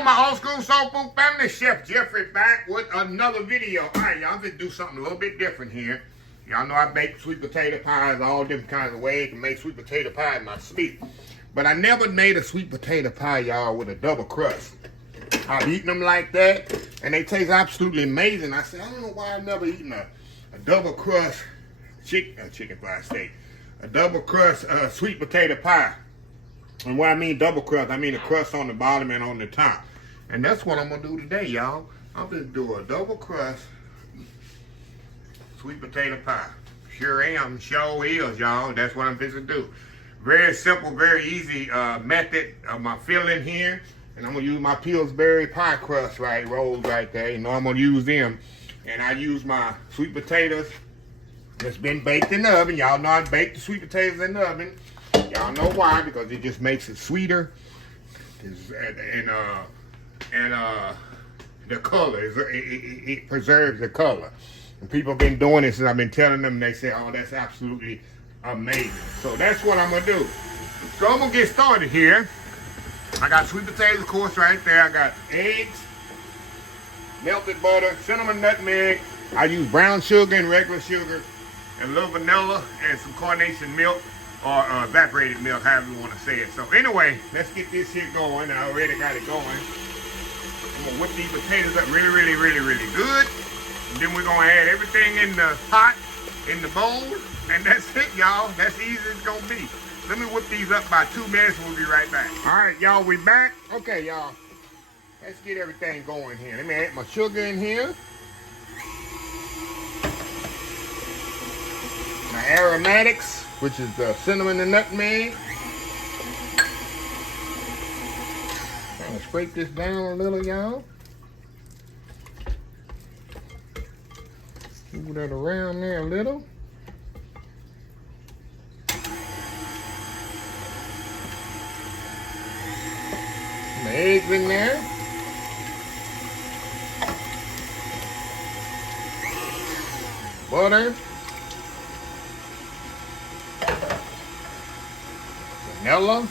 y'all, my old school soul food family. Chef Jeffrey back with another video. All right, y'all, I'm gonna do something a little bit different here. Y'all know I bake sweet potato pies all different kinds of ways to make sweet potato pie in my sleep. But I never made a sweet potato pie, y'all, with a double crust. I've eaten them like that, and they taste absolutely amazing. I said, I don't know why I've never eaten a double crust chicken fried steak. A double crust sweet potato pie. And what I mean double crust, I mean the crust on the bottom and on the top. And that's what I'm going to do today, y'all. I'm going to do a double crust sweet potato pie. Sure am, sure is, y'all. That's what I'm fixing to do. Very simple, very easy method of my filling here. And I'm going to use my Pillsbury pie crust rolls right there. You know I'm going to use them. And I use my sweet potatoes that's been baked in the oven. Y'all know I baked the sweet potatoes in the oven. Y'all know why, because it just makes it sweeter. And the color, it preserves the color. And people have been doing this, and I've been telling them, and they say, oh, that's absolutely amazing. So that's what I'm going to do. So I'm going to get started here. I got sweet potatoes, of course, right there. I got eggs, melted butter, cinnamon, nutmeg. I use brown sugar and regular sugar, and a little vanilla, and some carnation milk, or evaporated milk, however you want to say it. So anyway, let's get this here going. I already got it going. I'm going to whip these potatoes up really, really, really, really good. And then we're going to add everything in the pot, in the bowl, and that's it, y'all. That's easy as it's going to be. Let me whip these up by 2 minutes and we'll be right back. All right, y'all, we back. Okay, y'all, let's get everything going here. Let me add my sugar in here. My aromatics, which is the cinnamon and nutmeg. I'm gonna scrape this down a little, y'all. Move that around there a little. My eggs in there. Butter. Vanilla.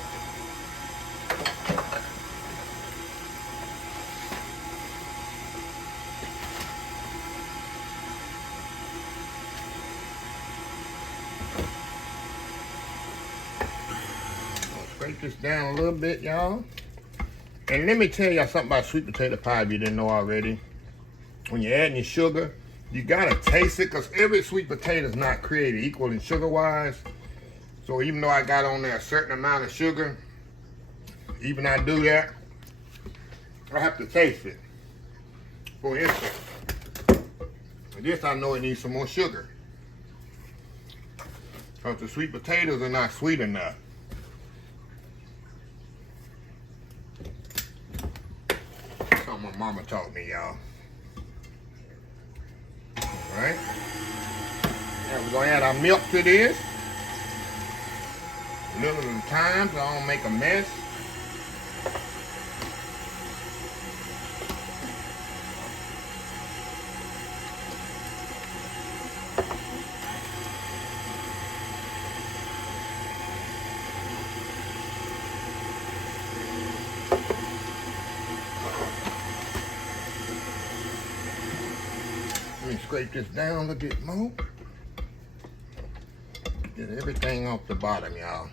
I'll scrape this down a little bit, y'all. And let me tell y'all something about sweet potato pie if you didn't know already. When you're adding your sugar, you gotta taste it, because every sweet potato is not created equal in sugar-wise. So even though I got on there a certain amount of sugar, even I do that, I have to taste it. For instance, this I know it needs some more sugar, because the sweet potatoes are not sweet enough. Something my mama taught me, y'all. Alright. Now we're going to add our milk to this. A little at a time so I don't make a mess. Let me scrape this down a little bit more. Get everything off the bottom, y'all.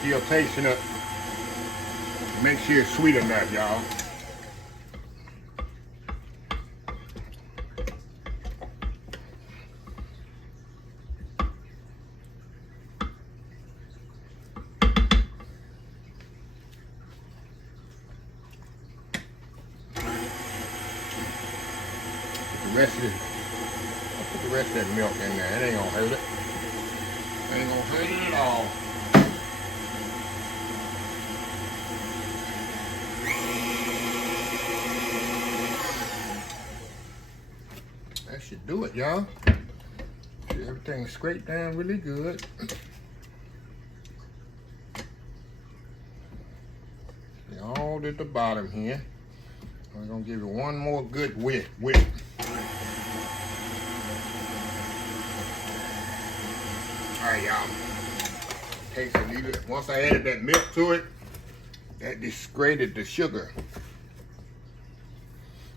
Still tasting it. Make sure it's sweet enough, y'all. I'll put the rest of that milk in there. It ain't gonna hurt it. Ain't gonna hurt it at all. That should do it, y'all. See, everything's scraped down really good. See, all at the bottom here. We're gonna give it one more good whip. right, y'all. Taste a little. Once I added that milk to it, that disgraded the sugar.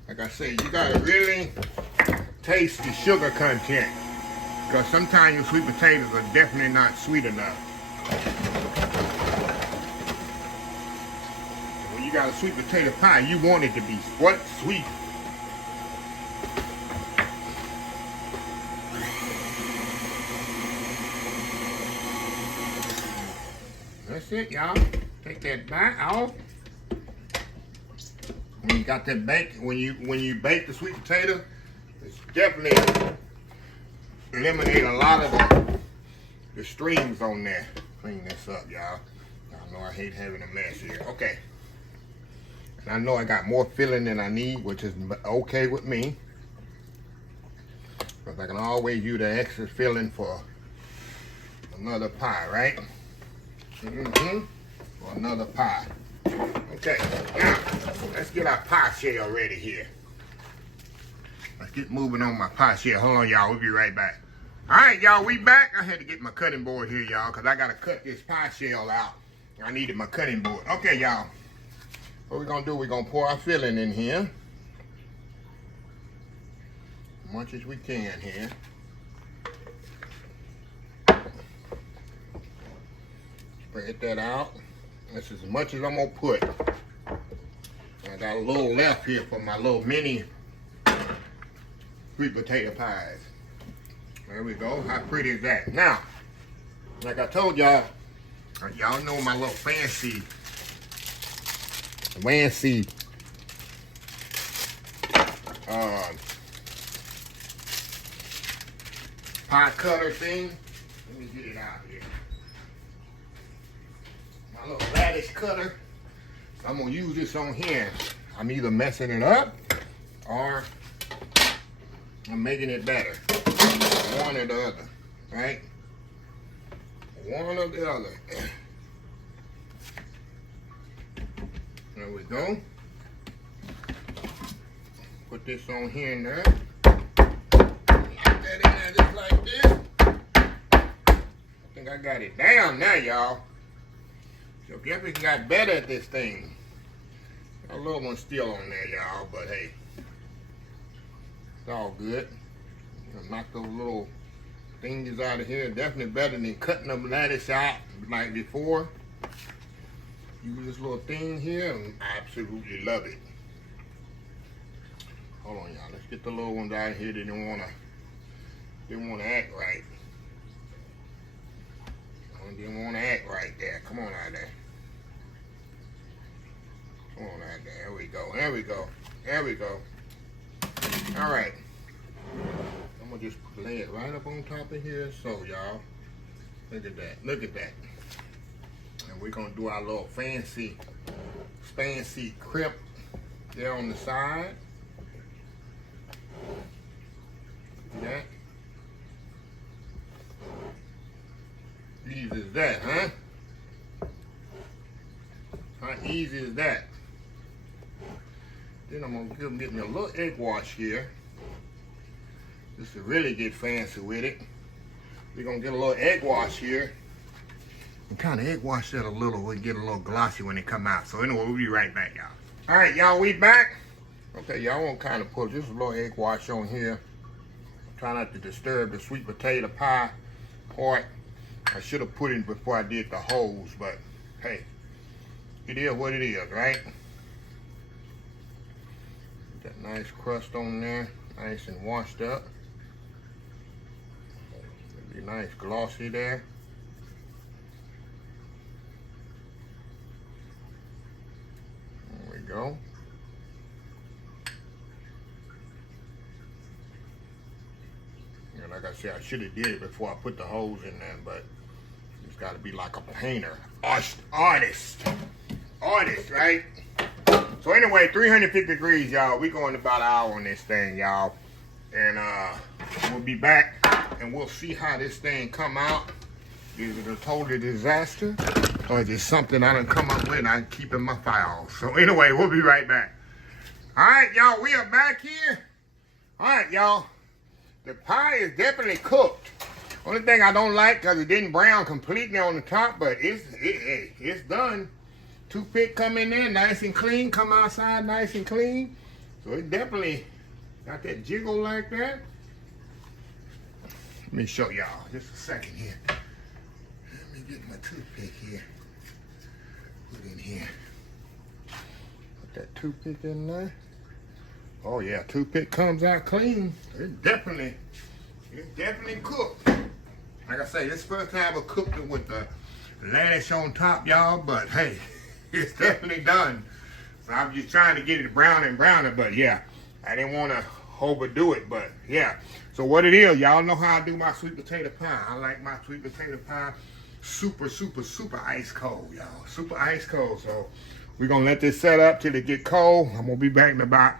Like I say, you gotta really taste the sugar content, because sometimes your sweet potatoes are definitely not sweet enough. When you got a sweet potato pie, you want it to be what? Sweet. That's it, y'all. Take that back off. When you got that bake, when you bake the sweet potato, it's definitely eliminate a lot of the streams on there. Clean this up, y'all. Y'all know I hate having a mess here. Okay. And I know I got more filling than I need, which is okay with me, because I can always use the extra filling for another pie, right? For another pie. Okay, now let's get our pie shell ready here. Let's get moving on my pie shell. Hold on, y'all. We'll be right back. All right, y'all. We back. I had to get my cutting board here, y'all, because I got to cut this pie shell out. I needed my cutting board. Okay, y'all. What we're going to do, we're going to pour our filling in here. As much as we can here. Spread that out. That's as much as I'm going to put. I got a little left here for my little mini sweet potato pies. There we go. How pretty is that? Now, like I told y'all, y'all know my little fancy pie cutter thing. Let me get it out here. My little radish cutter. I'm gonna use this on here. I'm either messing it up or I'm making it better. One or the other, right? One or the other. There we go. Put this on here and there. Lock that in there just like this. I think I got it down now, y'all. So guess we got better at this thing. A little one still on there, y'all, but hey, it's all good. Knock those little things out of here. Definitely better than cutting them lattice out like before. Use this little thing here, and I absolutely love it. Hold on, y'all. Let's get the little ones out of here. They didn't wanna act right. Didn't want to act right there. Come on out there. Come on out there. There we go. There we go. There we go. All right. I'm gonna just lay it right up on top of here. So y'all, look at that. Look at that. And we're gonna do our little fancy crimp there on the side. See that? Easy as that, huh? How easy is that? Then I'm gonna get me a little egg wash here, just to really get fancy with it. We're gonna get a little egg wash here, and kind of egg wash that a little. We'll get a little glossy when it come out. So anyway, we'll be right back, y'all. All right, y'all, we back. Okay, y'all want to kind of put just a little egg wash on here. Try not to disturb the sweet potato pie part. I should have put it before I did the holes, but hey, it is what it is, right? That nice crust on there, nice and washed up. It'll be nice glossy there. There we go. And like I said, I should have did it before I put the holes in there, but it's got to be like a painter, artist, right? So anyway, 350 degrees, y'all. We going about an hour on this thing, y'all, and we'll be back and we'll see how this thing come out. Is it a total disaster, or is it something I done come up with and I keep in my files? So anyway, we'll be right back. All right, y'all, we are back here. All right, y'all. The pie is definitely cooked. Only thing I don't like, because it didn't brown completely on the top, but it's done. Toothpick come in there nice and clean, come outside nice and clean. So it definitely got that jiggle like that. Let me show y'all just a second here. Let me get my toothpick here. Put in here. Put that toothpick in there. Oh yeah, toothpick comes out clean. It's definitely cooked. Like I say, this first time I cooked it with the radish on top, y'all, but hey, it's definitely done. So I'm just trying to get it brown and browner, but yeah, I didn't want to overdo it, but yeah. So what it is, y'all know how I do my sweet potato pie. I like my sweet potato pie super ice cold, y'all. Super ice cold. So we're gonna let this set up till it get cold. I'm gonna be back in about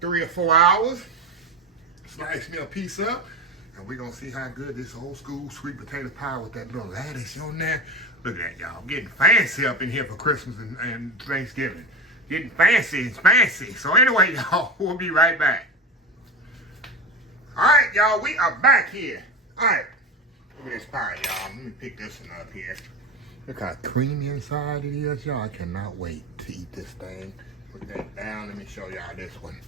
3 or 4 hours. Slice me a piece up, and we're gonna see how good this old school sweet potato pie with that little radish on there. Look at that, y'all. Getting fancy up in here for Christmas and Thanksgiving. Getting fancy and fancy. So anyway, y'all, we'll be right back. All right, y'all, we are back here. All right, look at this pie, y'all. Let me pick this one up here. Look how creamy inside it is, y'all. I cannot wait to eat this thing. Put that down. Let me show y'all this one.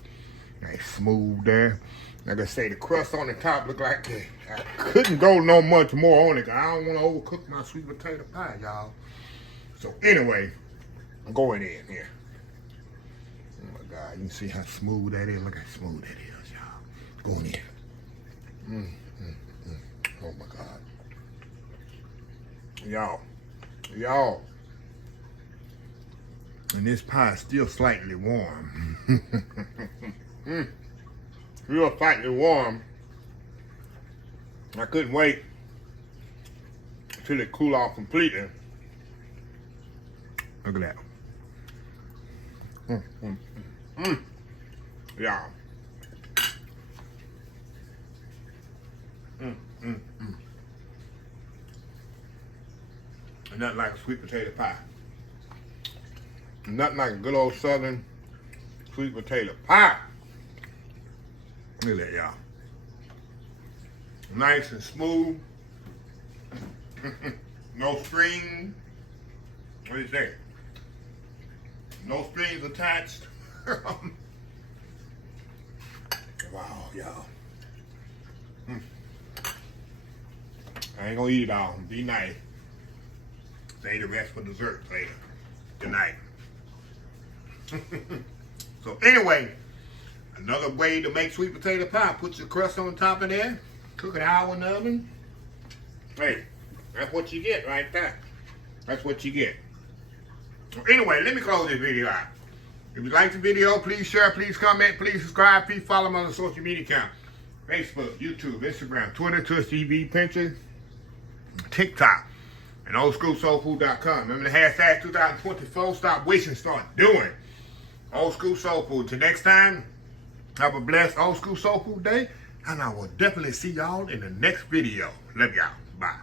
Nice smooth there. Like I say, the crust on the top look like I couldn't go no much more on it, because I don't want to overcook my sweet potato pie, y'all. So anyway, I'm going in here. Oh my God, you can see how smooth that is. Look how smooth that is, y'all. Going in. Oh my God. Y'all. And this pie is still slightly warm. Real slightly warm. I couldn't wait until it cool off completely. Look at that. Y'all. Nothing like a sweet potato pie. Nothing like a good old southern sweet potato pie. Look at that, y'all. Nice and smooth. No strings. What do you say? No strings attached. Wow, y'all. I ain't gonna eat it all. Be nice. Save the rest for dessert later tonight. So anyway, another way to make sweet potato pie. Put your crust on top of there. Cook an hour in the oven. Hey, that's what you get right there. That's what you get. So anyway, let me close this video out. If you like the video, please share, please comment, please subscribe, please follow me on the social media account. Facebook, YouTube, Instagram, Twitter, Twitch TV, Pinterest, TikTok, and oldschoolsoulfood.com. Remember the hashtag 2024, stop wishing, start doing. Old School Soul Food. Till next time, have a blessed Old School Soul Food day, and I will definitely see y'all in the next video. Love y'all. Bye.